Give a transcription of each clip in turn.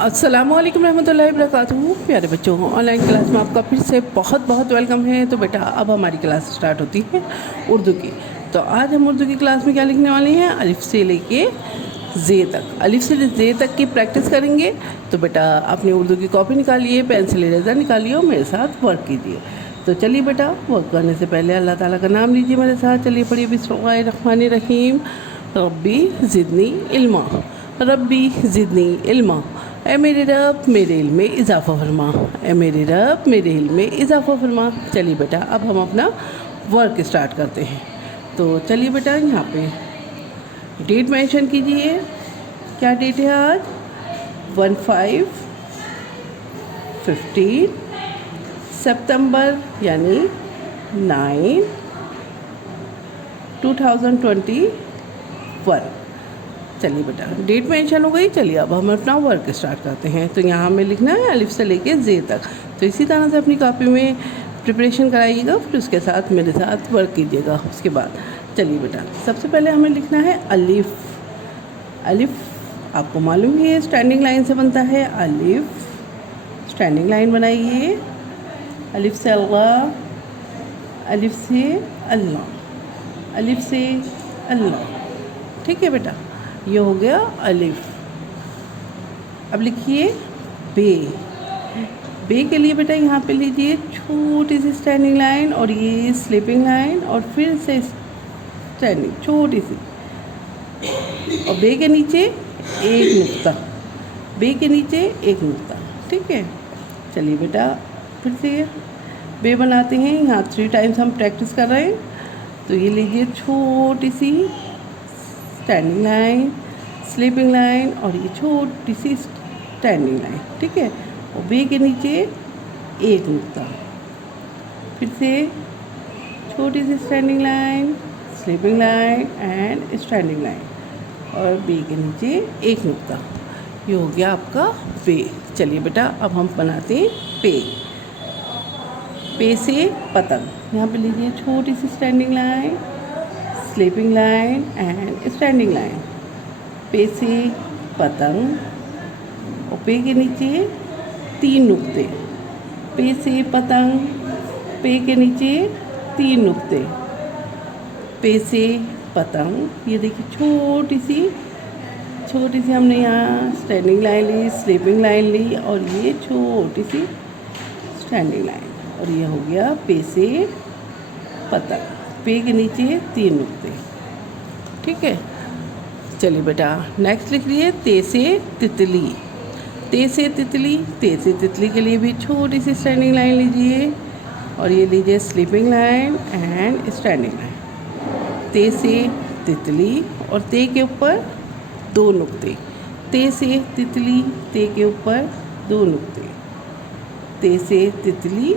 अस्सलामुअलैकुम रहमतुल्लाहि वबरकातुहू। प्यारे बच्चों, ऑनलाइन क्लास में आपका फिर से बहुत बहुत वेलकम है। तो बेटा अब हमारी क्लास स्टार्ट होती है उर्दू की। तो आज हम उर्दू की क्लास में क्या लिखने वाले हैं, अलिफ से लेके जे तक। अलिफ से जे तक की प्रैक्टिस करेंगे। तो बेटा अपनी उर्दू की कॉपी निकालिए, पेंसिल इरेज़र निकालिए और मेरे साथ वर्क कीजिए। तो चलिए बेटा, वर्क करने से पहले अल्लाह ताला का नाम लीजिए मेरे साथ। चलिए पढ़िए, बिस्मिल्लाहिर्रहमानिर्रहीम। रब्बी ज़िदनी इल्मा, रब्बी ज़िदनी इल्मा। ए मेरे रब मेरे इल्म में इजाफ़ा फरमा, ए मेरे रब मेरे इल्म में इजाफ़ा फरमा। चलिए बेटा अब हम अपना वर्क स्टार्ट करते हैं। तो चलिए बेटा, यहाँ पे डेट मेंशन कीजिए। क्या डेट है आज? 15 सितंबर यानी 9 2021। चलिए बेटा, डेट मेंशन हो गई। चलिए अब हम अपना वर्क स्टार्ट करते हैं। तो यहाँ हमें लिखना है अलिफ से लेके जे तक। तो इसी तरह से अपनी कॉपी में प्रिपरेशन कराइएगा, फिर उसके साथ मेरे साथ वर्क कीजिएगा उसके बाद। चलिए बेटा, सबसे पहले हमें लिखना है अलिफ। अलिफ आपको मालूम ही है स्टैंडिंग लाइन से बनता है। अलिफ स्टैंडिंग लाइन बनाइए। अलिफ से अल्लाह, अलिफ से अल्लाह, अलिफ से अल्लाह। ठीक है बेटा, ये हो गया अलिफ। अब लिखिए बे। बे के लिए बेटा यहाँ पे लीजिए छोटी सी स्टैंडिंग लाइन और ये स्लीपिंग लाइन और फिर से स्टैंडिंग छोटी सी, और बे के नीचे एक नुक्ता, बे के नीचे एक नुक्ता। ठीक है, चलिए बेटा फिर से बे बनाते हैं। यहाँ 3 टाइम्स हम प्रैक्टिस कर रहे हैं। तो ये लीजिए छोटी सी स्टैंडिंग लाइन, स्लीपिंग लाइन और ये छोटी सी स्टैंडिंग लाइन। ठीक है, और बे के नीचे एक नुक्ता, फिर से छोटी सी standing line, sleeping line and standing line और बे के नीचे एक नुक्ता। ये हो गया आपका बे। चलिए बेटा अब हम बनाते हैं पे। पे से पतंग। यहाँ पे लीजिए छोटी सी standing line, sleeping line and standing line. पे से पतंग और पे के नीचे 3 नुक्ते। पे से पतंग, पे के नीचे 3 नुक्ते। पे से पतंग, ये देखिए छोटी सी हमने यहाँ स्टैंडिंग लाइन ली, स्लीपिंग लाइन ली और ये छोटी सी स्टैंडिंग लाइन, और ये हो गया पे से पतंग। पे के नीचे 3 नुक्ते। ठीक है, चलिए बेटा नेक्स्ट लिख लिए ते से तितली। ते से तितली, ते से तितली के लिए भी छोटी सी स्टैंडिंग लाइन लीजिए और ये लीजिए sleeping line and standing line. ते से तितली और ते के ऊपर 2 नुक्ते। ते से तितली, ते के ऊपर 2 नुक्ते। ते से तितली,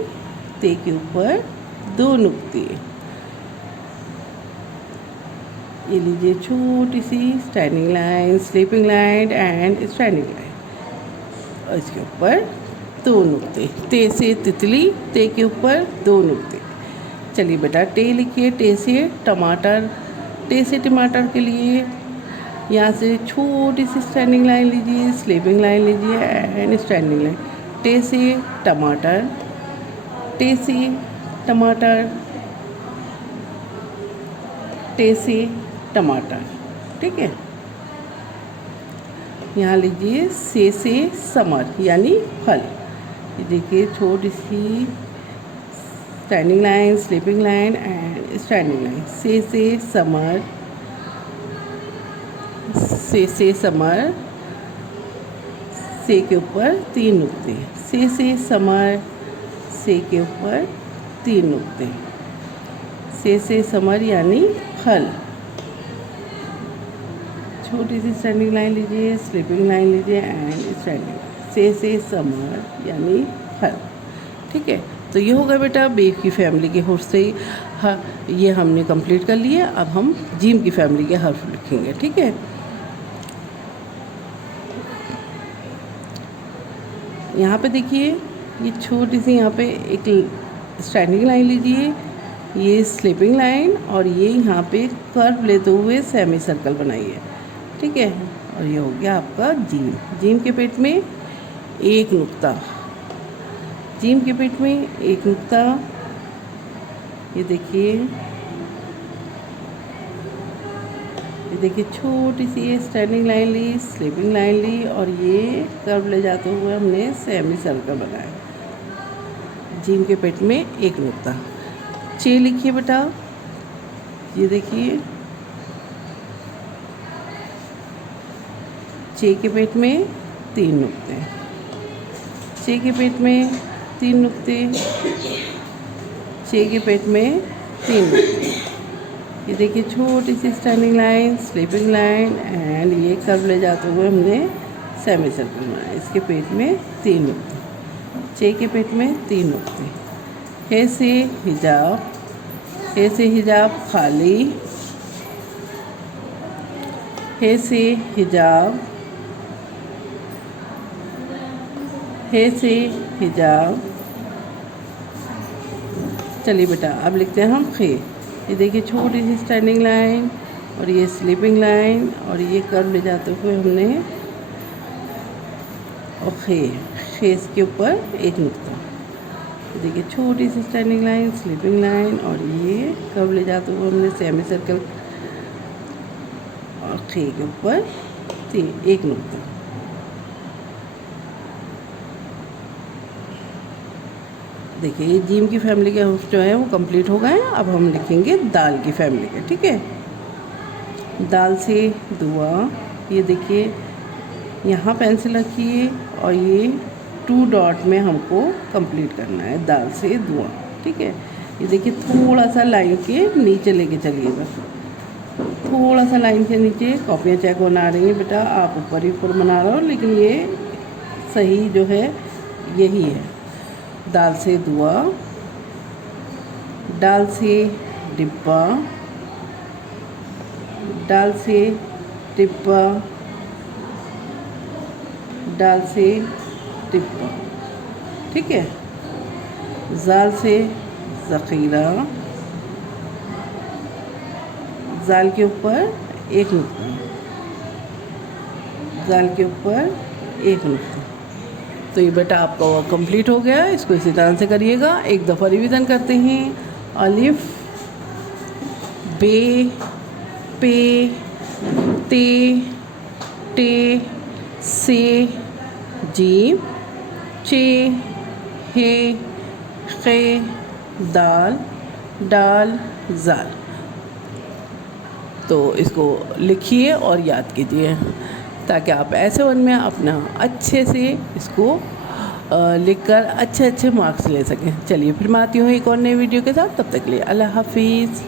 ते के ऊपर 2 नुक्ते। ये लीजिए छोटी सी standing line, sleeping line and standing line और इसके ऊपर 2 नुक्ते। ते से तितली, ते के ऊपर 2 नुक्ते। चलिए बेटा टे लिखिए। टे से टमाटर। टे से टमाटर के लिए यहाँ से छोटी सी स्टैंडिंग लाइन लीजिए, स्लीपिंग लाइन लीजिए एंड स्टैंडिंग लाइन। टे से टमाटर, टे से टमाटर, टे से टमाटर। ठीक है, यहाँ लीजिए से समर यानी फल। ये देखिए छोटी सी standing line, sleeping line and standing line. से समर, से समर, से के ऊपर 3 नुक्ते। से समर, से के ऊपर 3 नुक्ते। से समर यानी फल। छोटी सी स्टैंडिंग लाइन लीजिए, स्लीपिंग लाइन लीजिए एंड स्टैंडिंग। से समर यानी फल। ठीक है, तो ये होगा बेटा बे की फैमिली के हर्फ से। हाँ, ये हमने कंप्लीट कर लिया। अब हम जीम की फैमिली के हर्फ लिखेंगे। ठीक है, यहाँ पे देखिए ये छोटी सी यहाँ पे एक स्टैंडिंग लाइन लीजिए, ये स्लीपिंग लाइन और ये यहाँ पे कर्व लेते हुए सेमी सर्कल बनाइए। ठीक है, और ये हो गया आपका जीम। जीम के पेट में एक नुक्ता, जीम के पेट में एक नुक्ता, ये देखिए छोटी सी ये स्टैंडिंग लाइन ली, स्लीपिंग लाइन ली और ये कर्व ले जाते हुए हमने सेमी सर्कल बनाया। जीम के पेट में एक नुक्ता। चे लिखिए बेटा, ये देखिए चे के पेट में 3 नुक्ते, चे के पेट में 3 नुक्ते, चे के पेट में 3 नुक्ते। ये देखिए छोटी सी standing line, sleeping line and ये कर्व ले जाते हुए हमने सेमी सर्कल बनाया। इसके पेट में 3 नुक्ते, चे के पेट में 3 नुक्ते। हे से हिजाब, हे से हिजाब खाली, हे से हिजाब, हे से हिजाब। चलिए बेटा अब लिखते हैं हम खे। ये देखिए छोटी सी स्टैंडिंग लाइन और ये स्लीपिंग लाइन और ये कर्व ले जाते हुए हमने और खे के ऊपर एक नुक्ता। देखिए छोटी सी स्टैंडिंग लाइन, स्लीपिंग लाइन और ये कर्व ले जाते हुए हमने सेमी सर्कल और खे के ऊपर एक नुक्ता। देखिए ये जीम की फैमिली के हर्फ जो है वो कंप्लीट हो गए हैं। अब हम लिखेंगे दाल की फैमिली के, ठीक है। दाल से दुआ, ये देखिए यहाँ पेंसिल रखिए और ये 2 डॉट में हमको कंप्लीट करना है दाल से दुआ, ठीक है। ये देखिए थोड़ा सा लाइन के नीचे लेके चलिएगा, थोड़ा सा लाइन के नीचे। कॉपियाँ चेक बना रही हैं बेटा, आप ऊपर ही ऊपर बना रहे हो, लेकिन ये सही जो है यही है। दाल से दुआ, डाल से डिब्बा, डाल से डिब्बा, डाल से डिब्बा, ठीक है। जाल से ज़ख़ीरा, जाल के ऊपर एक नुक्ता, जाल के ऊपर एक नुक्ता। तो ये बेटा आपका वर्क कंप्लीट हो गया। इसको इसी तरह से करिएगा। एक दफ़ा रिवीजन करते हैं। अलिफ, बे, पे, ते, टे, से, जीम, चे, हे, खे, दाल, डाल, जाल। तो इसको लिखिए और याद कीजिए ताकि आप ऐसे वन में अपना अच्छे से इसको लिखकर अच्छे मार्क्स ले सकें। चलिए फिर मैं आती हूँ एक और नई वीडियो के साथ। तब तक के लिए अल्लाह हाफिज़।